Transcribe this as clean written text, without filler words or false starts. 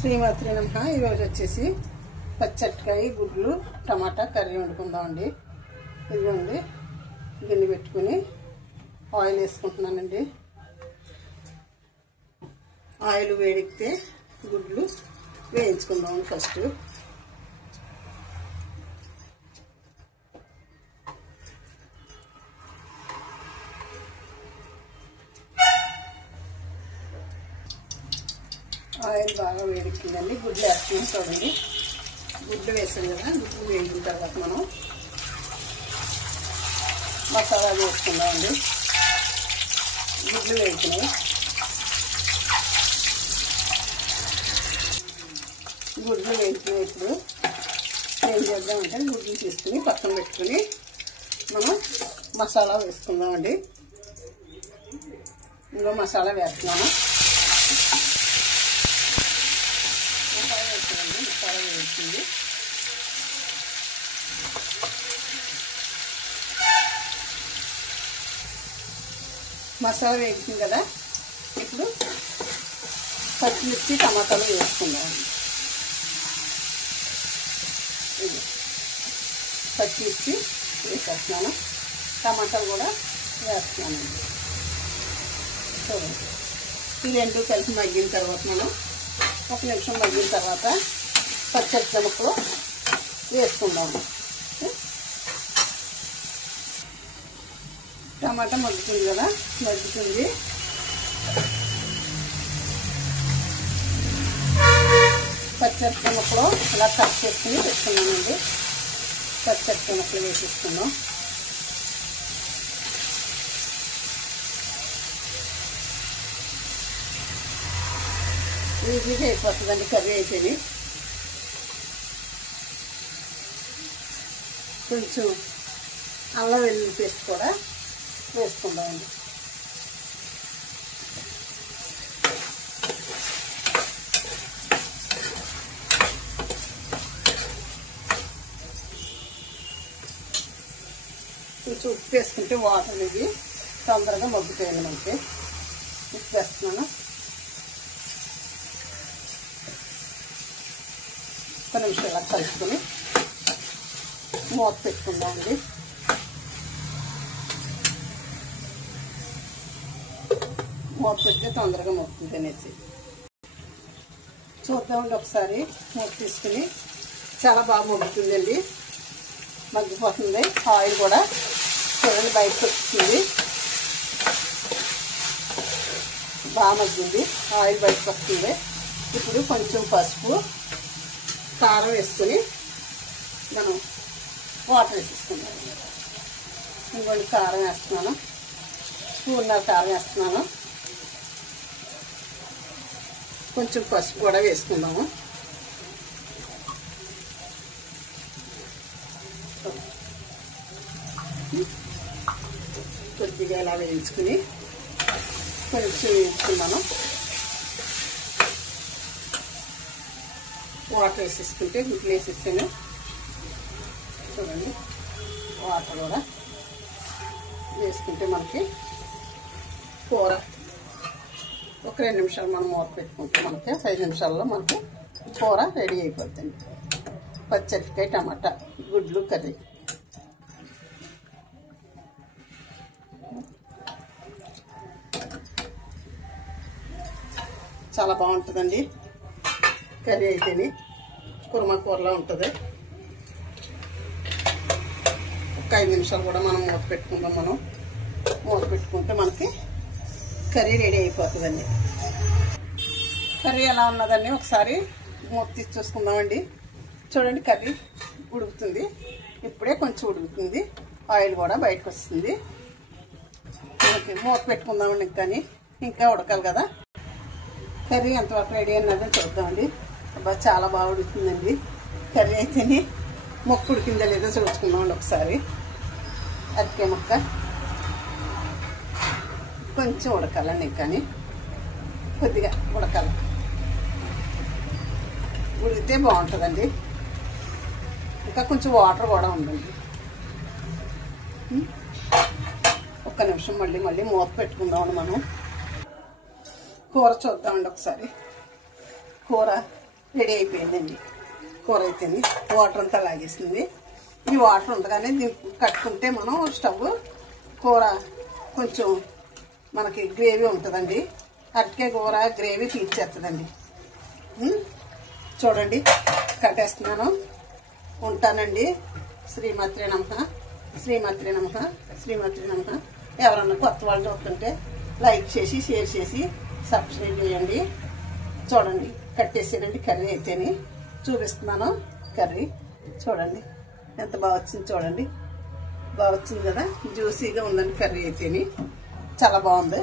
శ్రీమాత్రి నమః. ఈరోజు వచ్చేసి పచ్చట్కాయ గుడ్లు టమాటా కర్రీ వండుకుందామండి. ఇదిగోండి గిన్నె పెట్టుకుని ఆయిల్ వేసుకుంటున్నానండి. ఆయిల్ వేడెక్కితే గుడ్లు వేయించుకుందాం. ఫస్ట్ ఆయిల్ బాగా వేడెక్కిందండి. గుడ్లు వేస్తున్నాం. చూడండి, గుడ్లు వేసాం కదా. గుడ్లు వేగిన తర్వాత మనం మసాలా వేసుకుందామండి. గుడ్లు వేసుకున్నాయి. గుడ్లు వేసుకున్నాయి. ఇప్పుడు ఏం చేద్దామంటే గుడ్లు తీసుకుని పక్కన పెట్టుకుని మనం మసాలా వేసుకుందామండి. ఇంకో మసాలా వేస్తున్నాము. మసాలా వేస్తుంది. మసాలా వేస్తుంది కదా. ఇప్పుడు పచ్చిమిర్చి టమాటాలు వేసుకుందాం. ఇది పచ్చిమిర్చి వేసేస్తున్నాను. టమాటాలు కూడా వేస్తున్నానండి. చూడండి, ఈ రెండు కలిపి మగ్గిన తర్వాత మనం ఒక నిమిషం మగ్గిన తర్వాత పచ్చడి ముక్కలు వేసుకుందాము. టమాటా మగ్గుతుంది కదా, మగ్గుతుంది. పచ్చడి ముక్కలు ఇలా కట్ చేసుకుని పెట్టుకున్నామండి. పచ్చడి ముక్కలు వేసేసుకున్నాం. ఈజీగా అయిపోతుందండి కర్రీ అయితేనే. కొంచెం అల్లం వెల్లుల్లి పేస్ట్ కూడా వేసుకుందామండి. కొంచెం ఉప్పు వేసుకుంటే వాటర్ అనేది తొందరగా మగ్గుతాయండి. మనకి ఉప్పు వేస్తున్నాను. ఒక నిమిషం ఇలా కలుపుకొని మూత పెట్టుకుందామండి. మూత పెడితే తొందరగా మగ్గుతుంది అనేసి చూద్దామండి. ఒకసారి మూత తీసుకుని చాలా బాగా మగ్గుతుందండి. మగ్గిపోతుంది. ఆయిల్ కూడా చూడండి బయటకు వస్తుంది. బాగా మగ్గింది. ఆయిల్ బయటకు వస్తుంది. ఇప్పుడు కొంచెం పసుపు కారం వేసుకొని మనం వాటర్ వేసేసుకుందాం. ఇంకోటి కారం వేస్తున్నాను. స్పూన్నర కారం వేస్తున్నాను. కొంచెం పసుపు కూడా వేసుకుందాము. కొద్దిగా ఇలా వేయించుకుని కొంచెం వేయించుకున్నాను. వాటర్ వేసేసుకుంటే గుడ్లు వేసేసాను. చూడండి, వాటర్ కూడా వేసుకుంటే మనకి కూర ఒక 2 నిమిషాలు మనం మూత పెట్టుకుంటే మనకి 5 నిమిషాల్లో మనకి కూర రెడీ అయిపోతుంది. పచ్చడికాయ టమాటా గుడ్లు కర్రీ చాలా బాగుంటుందండి. కర్రీ అయితేనే కుర్మా కూరలా ఉంటుంది. ఒక 5 నిమిషాలు కూడా మనం మూత పెట్టుకుందాం. మనం మూత పెట్టుకుంటే మనకి కర్రీ రెడీ అయిపోతుందండి. కర్రీ ఎలా ఉన్నదండి ఒకసారి మూత తీసి చూసుకుందామండి. చూడండి, కర్రీ ఉడుకుతుంది. ఇప్పుడే కొంచెం ఉడుకుతుంది. ఆయిల్ కూడా బయటకు వస్తుంది. మనకి మూత పెట్టుకుందామండి. ఇంకా ఉడకాలి కదా. కర్రీ ఎంతవరకు రెడీ అన్నది చూద్దామండి. అబ్బా, చాలా బాగా ఉడుకుతుందండి కర్రీ అయితేనే. మొక్క ఉడికిందా లేదో చూసుకుందామండి ఒకసారి. అరకే మొక్క కొంచెం ఉడకాలండి. కొద్దిగా ఉడకాలి. ఉడికితే బాగుంటుందండి. ఇంకా కొంచెం వాటర్ కూడా ఉందండి. ఒక్క నిమిషం మళ్ళీ మూత పెట్టుకుందామండి. మనం కూర చూద్దామండి ఒకసారి. కూర రెడీ అయిపోయిందండి కూర అయితేని. వాటర్ అంతా లాగేసింది. ఈ వాటర్ ఉండగానే దీన్ని కట్టుకుంటే మనం స్టవ్ కూర కొంచెం మనకి గ్రేవీ ఉంటుందండి. అరటికాయ కూర గ్రేవీ తీర్చేస్తుందండి. చూడండి కట్టేస్తున్నాను. ఉంటానండి. శ్రీమాత్రే నమః, శ్రీమాత్రే నమః, శ్రీమాత్రే నమః. ఎవరన్నా కొత్త వాళ్ళు చూస్తుంటే లైక్ చేసి షేర్ చేసి సబ్స్క్రైబ్ చేయండి. చూడండి కట్టేసానండి. కర్రీ అయితేని చూపిస్తున్నాను. కర్రీ చూడండి ఎంత బాగా వచ్చింది. చూడండి బాగా వచ్చింది కదా, జ్యూసీగా ఉందండి. కర్రీ అయితేని చాలా బాగుంది.